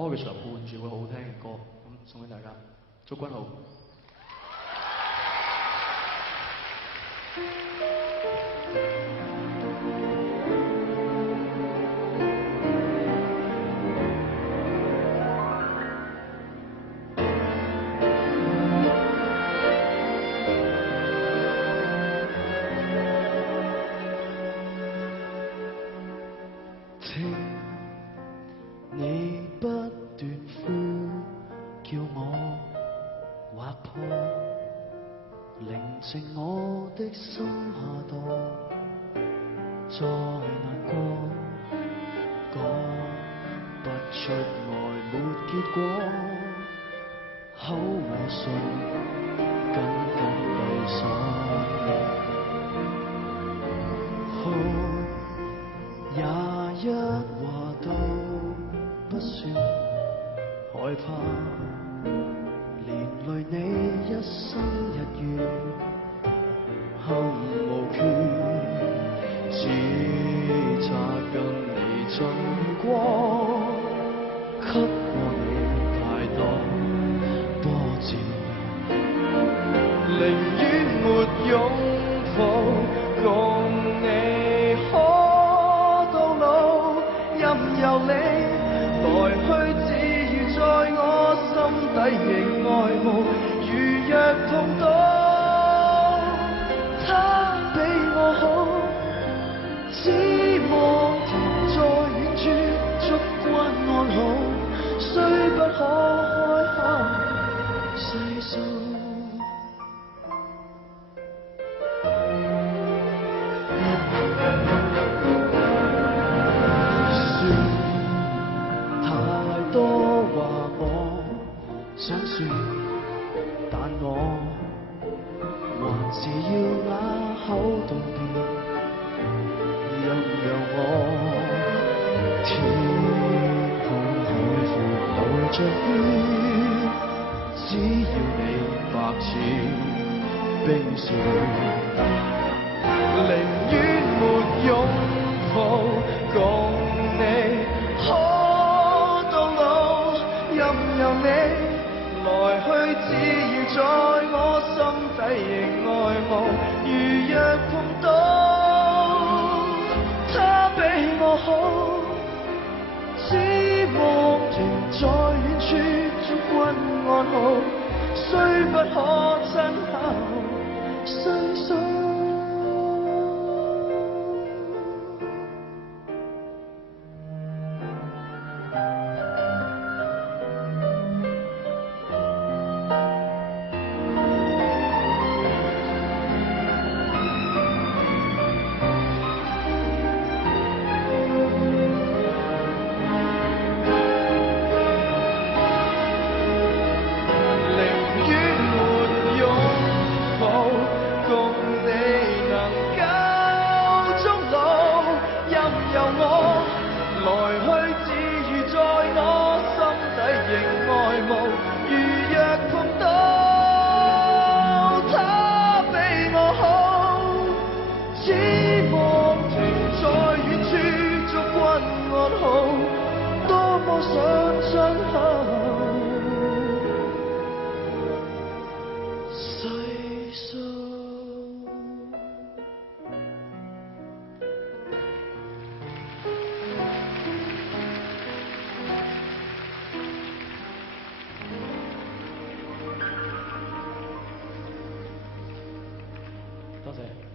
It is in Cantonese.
orchestra 伴住會好聽嘅歌，咁送俾大家，祝君好。聽你不斷呼叫我劃破，寧靜我的心下墮，再難過，講不出愛沒結果，口和唇緊緊閉鎖。也一話都不算害怕，連累你一生日月幸無缺，只差跟你曾遇過，給過你太多波折，寧願沒擁抱共你。由你來去自如，在我心底仍愛慕。如若碰到他比我好，只望停在遠處，祝君安好，雖不可開口細數。多話我想說，但我還是要啞口道別，任我天空海闊流着血，只要你白似冰雪，寧願沒擁抱共你。由你來去自如，在我心底仍愛慕。如若碰到他比我好，只望停在遠處，祝君安好，雖不可親口細數。多謝。